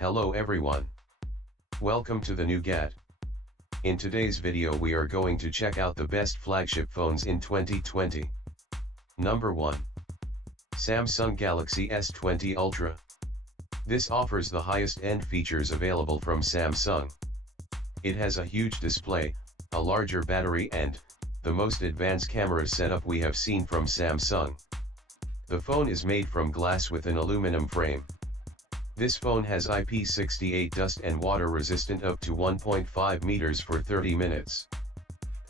Hello everyone. Welcome to the new Gad. In today's video we are going to check out the best flagship phones in 2020. Number 1. Samsung Galaxy S20 Ultra. This offers the highest end features available from Samsung. It has a huge display, a larger battery and the most advanced camera setup we have seen from Samsung. The phone is made from glass with an aluminum frame. This phone has IP68 dust and water resistant up to 1.5 meters for 30 minutes.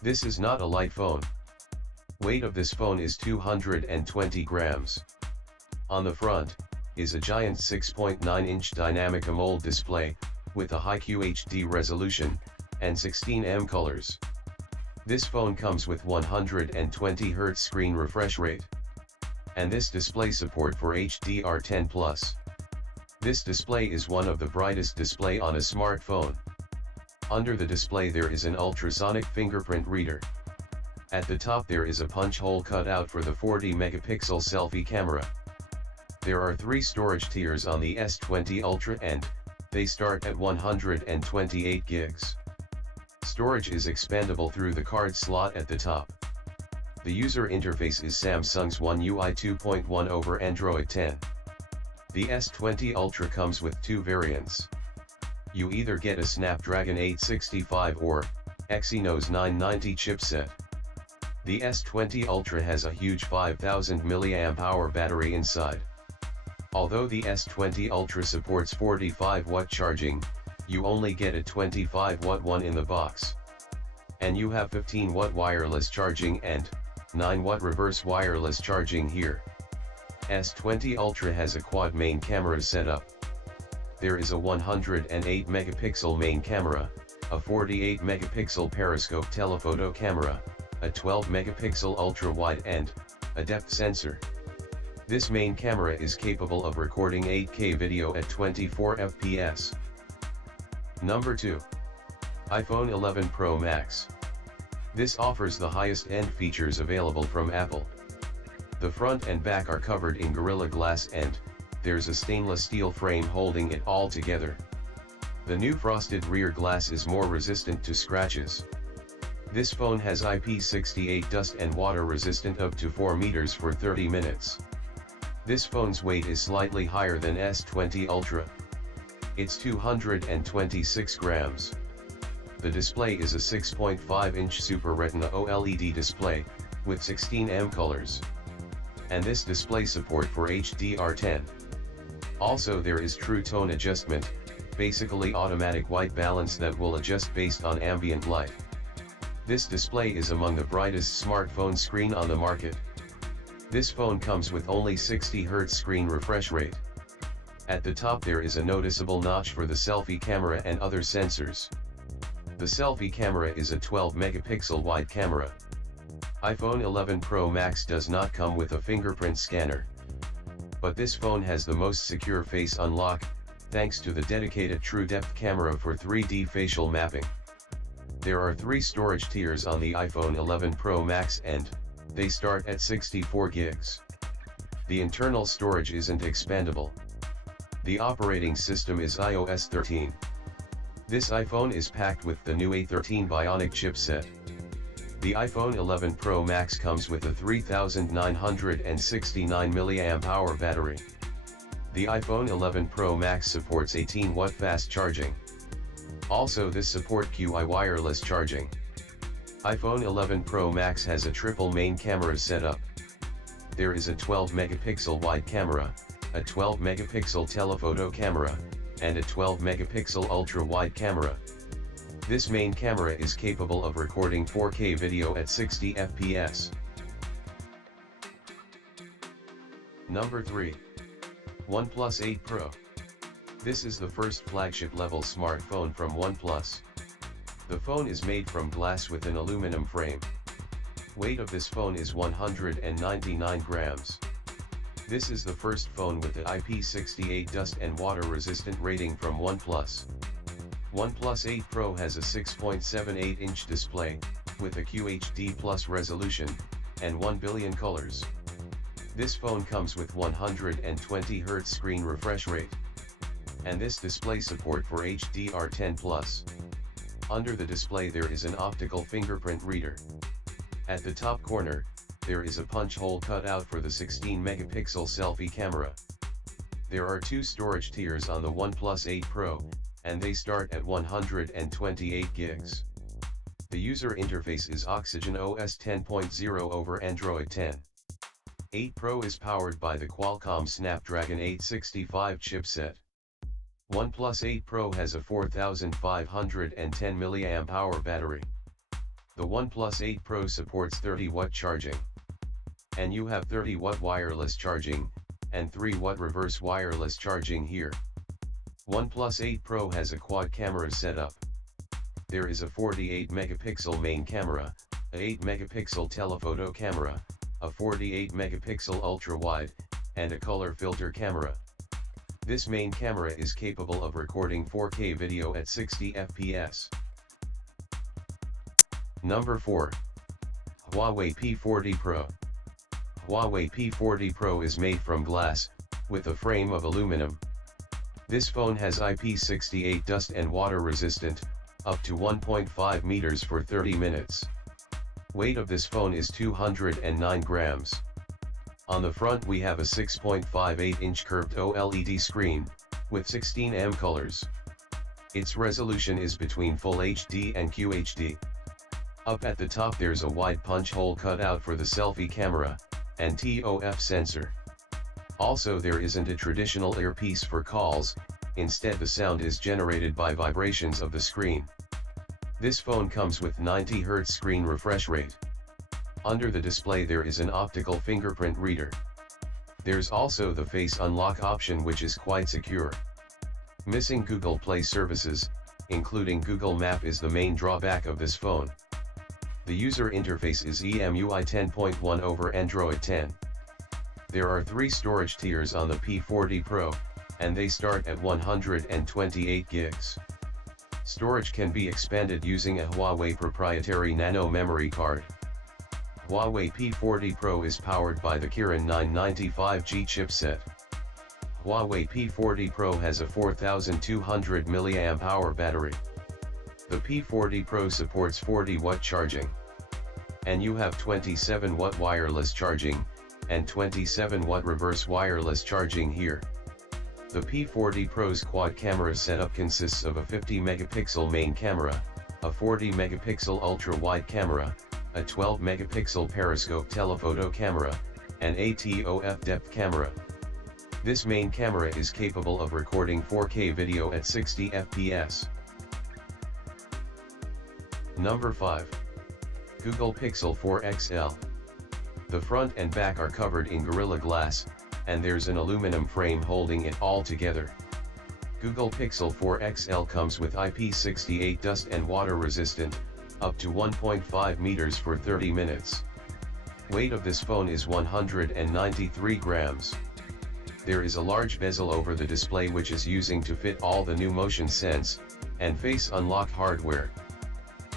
This is not a light phone. Weight of this phone is 220 grams. On the front is a giant 6.9-inch dynamic AMOLED display with a high QHD resolution and 16 colors. This phone comes with 120 Hz screen refresh rate. And this display support for HDR10+. This display is one of the brightest display on a smartphone. Under the display there is an ultrasonic fingerprint reader. At the top there is a punch hole cut out for the 40 megapixel selfie camera. There are 3 storage tiers on the S20 Ultra and they start at 128 gigs. Storage is expandable through the card slot at the top. The user interface is Samsung's One UI 2.1 over Android 10. The S20 Ultra comes with 2 variants. You either get a Snapdragon 865 or Exynos 990 chipset. The S20 Ultra has a huge 5000 mAh battery inside. Although the S20 Ultra supports 45-watt charging, you only get a 25-watt one in the box. And you have 15-watt wireless charging and 9-watt reverse wireless charging here. S20 Ultra has a quad main camera setup. There is a 108 megapixel main camera, a 48 megapixel periscope telephoto camera, a 12 megapixel ultra wide and a depth sensor. This main camera is capable of recording 8K video at 24 fps. Number 2. iPhone 11 Pro Max. This offers the highest end features available from Apple. The front and back are covered in Gorilla Glass and there's a stainless steel frame holding it all together. The new frosted rear glass is more resistant to scratches. This phone has IP68 dust and water resistant up to 4 meters for 30 minutes. This phone's weight is slightly higher than S20 Ultra. It's 226 grams. The display is a 6.5-inch Super Retina OLED display with 16 colors. And this display support for HDR10. Also there is True Tone adjustment, basically automatic white balance that will adjust based on ambient light. This display is among the brightest smartphone screen on the market. This phone comes with only 60 Hz screen refresh rate. At the top there is a noticeable notch for the selfie camera and other sensors. The selfie camera is a 12 megapixel wide camera. iPhone 11 Pro Max does not come with a fingerprint scanner. But this phone has the most secure face unlock, thanks to the dedicated True Depth camera for 3D facial mapping. There are 3 storage tiers on the iPhone 11 Pro Max and they start at 64 gigs. The internal storage isn't expandable. The operating system is iOS 13. This iPhone is packed with the new A13 Bionic chipset. The iPhone 11 Pro Max comes with a 3969 mAh battery. The iPhone 11 Pro Max supports 18-watt fast charging. Also this support QI wireless charging. iPhone 11 Pro Max has a triple main camera setup. There is a 12 megapixel wide camera, a 12 megapixel telephoto camera, and a 12 megapixel ultra wide camera. This main camera is capable of recording 4K video at 60 fps. Number 3. OnePlus 8 Pro. This is the first flagship level smartphone from OnePlus. The phone is made from glass with an aluminum frame. Weight of this phone is 199 grams. This is the first phone with the IP68 dust and water resistant rating from OnePlus. OnePlus 8 Pro has a 6.78-inch display, with a QHD plus resolution, and 1 billion colors. This phone comes with 120 Hz screen refresh rate. and this display support for HDR10+. Under the display there is an optical fingerprint reader. At the top corner, there is a punch hole cut out for the 16-megapixel selfie camera. There are two storage tiers on the OnePlus 8 Pro, and they start at 128 gigs. The user interface is Oxygen OS 10.0 over Android 10. 8 Pro is powered by the Qualcomm Snapdragon 865 chipset. OnePlus 8 Pro has a 4510 mAh battery. The OnePlus 8 Pro supports 30-watt charging. And you have 30-watt wireless charging, and 3-watt reverse wireless charging here. OnePlus 8 Pro has a quad camera setup. There is a 48-megapixel main camera, a 8-megapixel telephoto camera, a 48-megapixel ultra-wide, and a color filter camera. This main camera is capable of recording 4K video at 60 fps. Number 4. Huawei P40 Pro. Huawei P40 Pro is made from glass, with a frame of aluminum. This phone has IP68 dust and water resistant, up to 1.5 meters for 30 minutes. Weight of this phone is 209 grams. On the front we have a 6.58-inch curved OLED screen, with 16 colors. Its resolution is between Full HD and QHD. Up at the top there's a wide punch hole cut out for the selfie camera, and TOF sensor. Also there isn't a traditional earpiece for calls, instead the sound is generated by vibrations of the screen. This phone comes with 90 Hz screen refresh rate. Under the display there is an optical fingerprint reader. There's also the face unlock option which is quite secure. Missing Google Play services, including Google Map, is the main drawback of this phone. The user interface is EMUI 10.1 over Android 10. There are 3 storage tiers on the P40 Pro, and they start at 128 gigs. Storage can be expanded using a Huawei proprietary nano memory card. Huawei P40 Pro is powered by the Kirin 995G chipset. Huawei P40 Pro has a 4200 mAh battery. The P40 Pro supports 40-watt charging. And you have 27-watt wireless charging, and 27-watt reverse wireless charging here. The P40 Pro's quad camera setup consists of a 50-megapixel main camera, a 40-megapixel ultra-wide camera, a 12-megapixel periscope telephoto camera, and a TOF depth camera. This main camera is capable of recording 4K video at 60 fps. Number 5. Google Pixel 4 XL. The front and back are covered in Gorilla Glass, and there's an aluminum frame holding it all together. Google Pixel 4 XL comes with IP68 dust and water resistant, up to 1.5 meters for 30 minutes. Weight of this phone is 193 grams. There is a large bezel over the display which is using to fit all the new motion sense and face unlock hardware.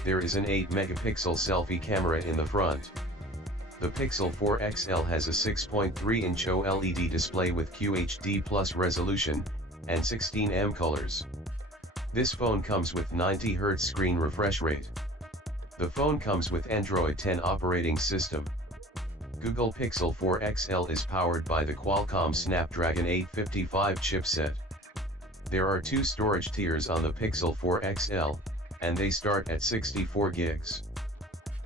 There is an 8-megapixel selfie camera in the front. The Pixel 4 XL has a 6.3-inch OLED display with QHD plus resolution, and 16 colors. This phone comes with 90 Hz screen refresh rate. The phone comes with Android 10 operating system. Google Pixel 4 XL is powered by the Qualcomm Snapdragon 855 chipset. There are 2 storage tiers on the Pixel 4 XL, and they start at 64 gigs.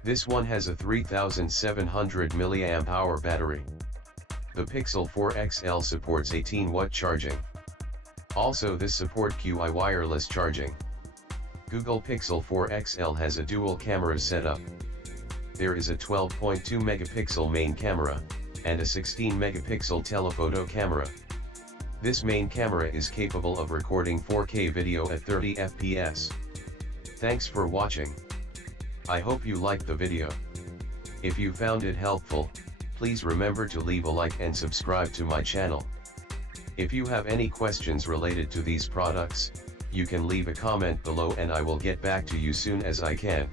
This one has a 3700 mAh battery. The Pixel 4 XL supports 18-watt charging. Also this support QI wireless charging. Google Pixel 4 XL has a dual camera setup. There is a 12.2 megapixel main camera, and a 16 megapixel telephoto camera. This main camera is capable of recording 4K video at 30 fps. Thanks for watching. I hope you liked the video. If you found it helpful, please remember to leave a like and subscribe to my channel. If you have any questions related to these products, you can leave a comment below and I will get back to you soon as I can.